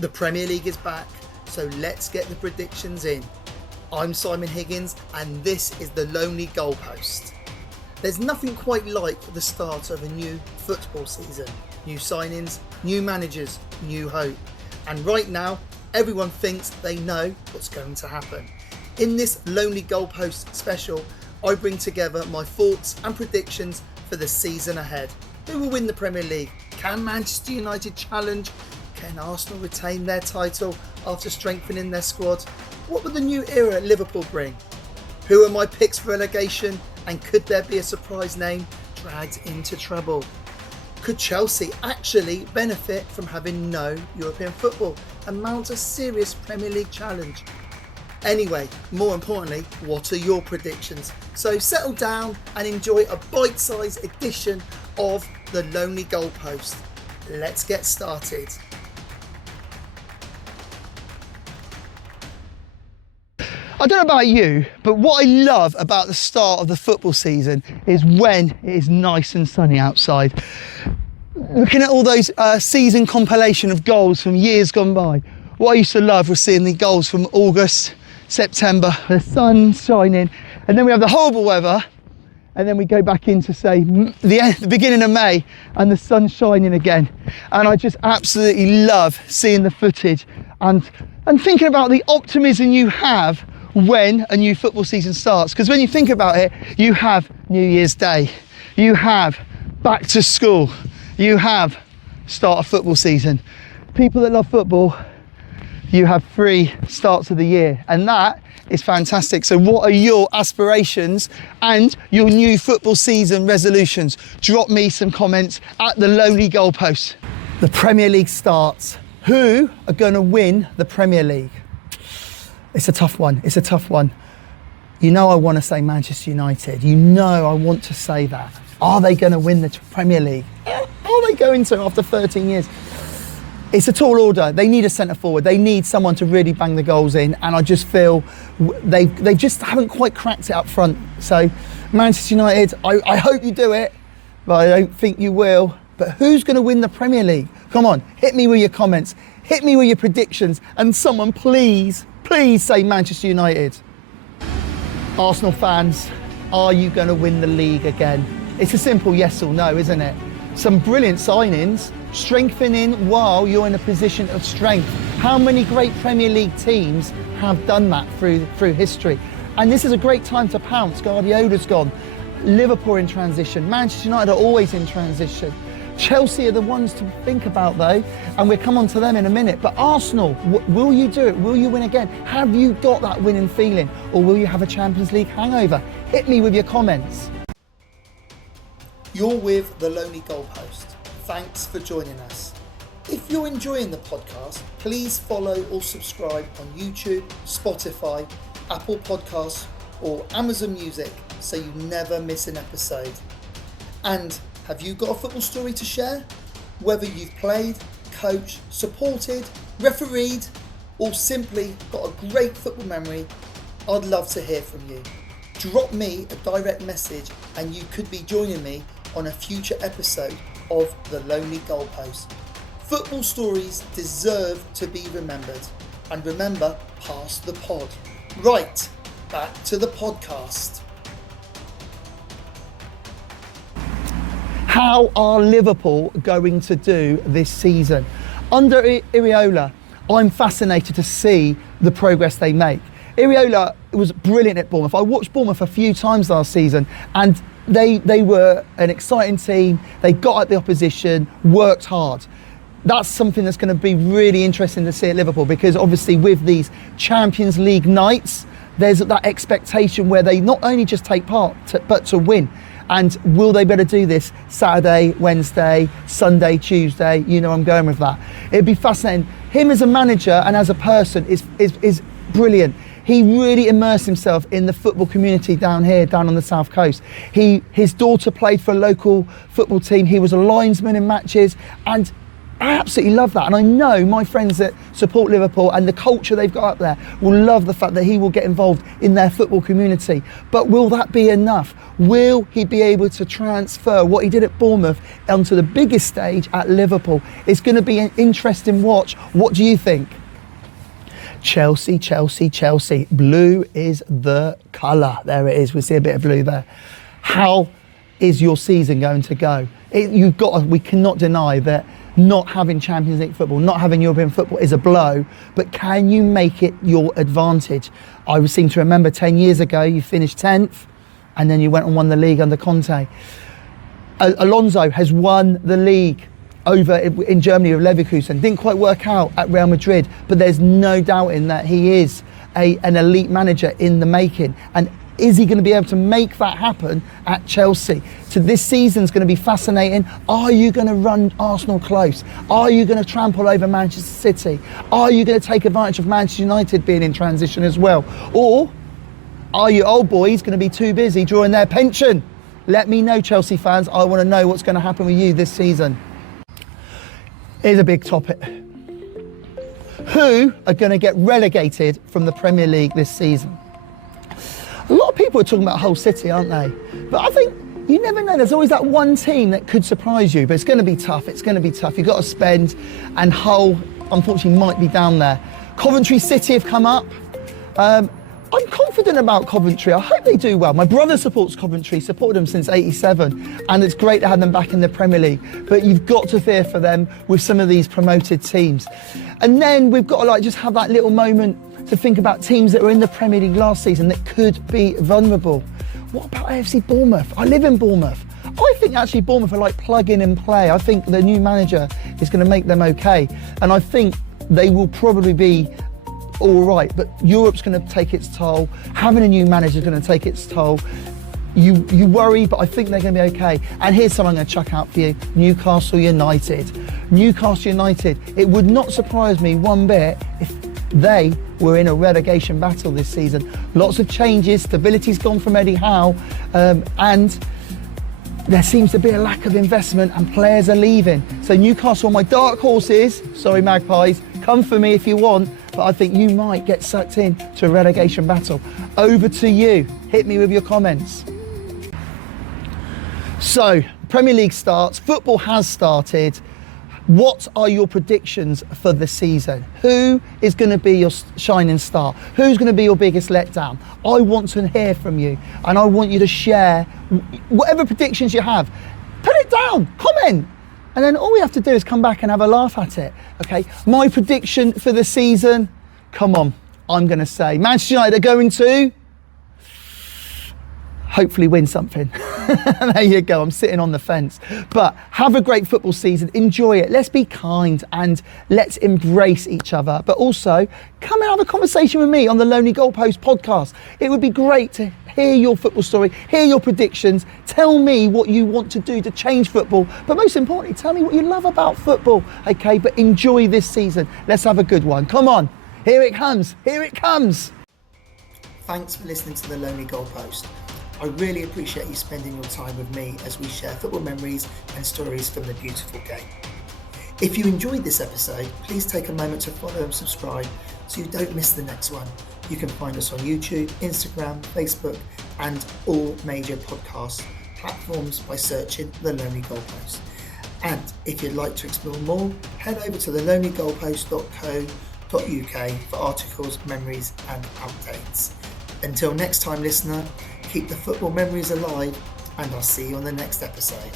The Premier League is back, so let's get the predictions in. I'm Simon Higgins and this is the Lonely Goalpost. There's nothing quite like the start of a new football season. New signings, new managers, new hope. And right now, everyone thinks they know what's going to happen. In this Lonely Goalpost special, I bring together my thoughts and predictions for the season ahead. Who will win the Premier League? Can Manchester United challenge? Can Arsenal retain their title after strengthening their squad? What will the new era at Liverpool bring? Who are my picks for relegation? And could there be a surprise name dragged into trouble? Could Chelsea actually benefit from having no European football and mount a serious Premier League challenge? Anyway, more importantly, what are your predictions? So settle down and enjoy a bite-sized edition of the Lonely Goalpost. Let's get started. I don't know about you, but what I love about the start of the football season is when it is nice and sunny outside. Looking at all those season compilation of goals from years gone by, what I used to love was seeing the goals from August, September, the sun shining, and then we have the horrible weather, and then we go back into, say, the beginning of May, and the sun's shining again. And I just absolutely love seeing the footage and thinking about the optimism you have when a new football season starts. Because when you think about it, you have New Year's Day, you have back to school, you have start of football season. People that love football, you have 3 starts of the year, and that is fantastic. So what are your aspirations and your new football season resolutions? Drop me some comments at the Lonely Goalpost. The Premier League starts. Who are going to win the Premier League? It's a tough one. It's a tough one. You know I want to say Manchester United. You know I want to say that. Are they going to win the Premier League? Are they going to after 13 years? It's a tall order. They need a centre forward. They need someone to really bang the goals in. And I just feel they just haven't quite cracked it up front. So Manchester United, I hope you do it, but I don't think you will. But who's going to win the Premier League? Come on, hit me with your comments. Hit me with your predictions. And someone please say Manchester United. Arsenal fans, are you going to win the league again? It's a simple yes or no, isn't it? Some brilliant signings, strengthening while you're in a position of strength. How many great Premier League teams have done that through history? And this is a great time to pounce. Guardiola's gone. Liverpool in transition. Manchester United are always in transition. Chelsea are the ones to think about though, and we'll come on to them in a minute. But Arsenal, will you do it? Will you win again? Have you got that winning feeling? Or will you have a Champions League hangover? Hit me with your comments. You're with the Lonely Goalpost. Thanks for joining us. If you're enjoying the podcast, please follow or subscribe on YouTube, Spotify, Apple Podcasts or Amazon Music so you never miss an episode. And have you got a football story to share? Whether you've played, coached, supported, refereed, or simply got a great football memory, I'd love to hear from you. Drop me a direct message and you could be joining me on a future episode of The Lonely Goalpost. Football stories deserve to be remembered. And remember, pass the pod. Right, back to the podcast. How are Liverpool going to do this season? Under Iraola, I'm fascinated to see the progress they make. Iraola was brilliant at Bournemouth. I watched Bournemouth a few times last season and they were an exciting team. They got at the opposition, worked hard. That's something that's going to be really interesting to see at Liverpool, because obviously with these Champions League nights, there's that expectation where they not only just take part, but to win. And will they be able to do this Saturday, Wednesday, Sunday, Tuesday? You know I'm going with that. It'd be fascinating. Him as a manager and as a person is brilliant. He really immersed himself in the football community down on the South Coast. His daughter played for a local football team. He was a linesman in matches, and I absolutely love that. And I know my friends that support Liverpool and the culture they've got up there will love the fact that he will get involved in their football community. But will that be enough? Will he be able to transfer what he did at Bournemouth onto the biggest stage at Liverpool? It's going to be an interesting watch. What do you think? Chelsea, Chelsea, Chelsea. Blue is the colour. There it is. We see a bit of blue there. How is your season going to go? We cannot deny that not having Champions League football, not having European football is a blow, but can you make it your advantage? I seem to remember 10 years ago, you finished 10th and then you went and won the league under Conte. Alonso has won the league over in Germany with Leverkusen. Didn't quite work out at Real Madrid, but there's no doubting that he is an elite manager in the making. And is he going to be able to make that happen at Chelsea? So this season's going to be fascinating. Are you going to run Arsenal close? Are you going to trample over Manchester City? Are you going to take advantage of Manchester United being in transition as well? Or are you old boys going to be too busy drawing their pension? Let me know, Chelsea fans. I want to know what's going to happen with you this season. Here's a big topic. Who are going to get relegated from the Premier League this season? A lot of people are talking about Hull City, aren't they? But I think you never know. There's always that one team that could surprise you, but it's going to be tough. It's going to be tough. You've got to spend, and Hull, unfortunately, might be down there. Coventry City have come up. I'm confident about Coventry. I hope they do well. My brother supports Coventry, supported them since '87, and it's great to have them back in the Premier League. But you've got to fear for them with some of these promoted teams. And then we've got to just have that little moment to think about teams that were in the Premier League last season that could be vulnerable. What about AFC Bournemouth? I live in Bournemouth. I think actually Bournemouth are like plug in and play. I think the new manager is going to make them okay. And I think they will probably be all right, but Europe's going to take its toll. Having a new manager is going to take its toll. You worry, but I think they're going to be okay. And here's something I'm going to chuck out for you. Newcastle United. Newcastle United. It would not surprise me one bit if they were in a relegation battle this season. Lots of changes, stability's gone from Eddie Howe, and there seems to be a lack of investment and players are leaving. So Newcastle, my dark horses, sorry Magpies, come for me if you want, but I think you might get sucked in to a relegation battle. Over to you. Hit me with your comments. So, Premier League starts, football has started. What are your predictions for the season? Who is going to be your shining star? Who's going to be your biggest letdown? I want to hear from you, and I want you to share whatever predictions you have. Put it down, comment, and then all we have to do is come back and have a laugh at it, okay? My prediction for the season, come on, I'm going to say Manchester United are going to hopefully win something. There you go, I'm sitting on the fence. But have a great football season, enjoy it. Let's be kind and let's embrace each other. But also, come and have a conversation with me on the Lonely Goalpost podcast. It would be great to hear your football story, hear your predictions, tell me what you want to do to change football. But most importantly, tell me what you love about football, okay? But enjoy this season. Let's have a good one. Come on, here it comes, here it comes. Thanks for listening to the Lonely Goalpost. I really appreciate you spending your time with me as we share football memories and stories from the beautiful game. If you enjoyed this episode, please take a moment to follow and subscribe so you don't miss the next one. You can find us on YouTube, Instagram, Facebook, and all major podcast platforms by searching The Lonely Goalpost. And if you'd like to explore more, head over to thelonelygoalpost.co.uk for articles, memories, and updates. Until next time, listener, keep the football memories alive, and I'll see you on the next episode.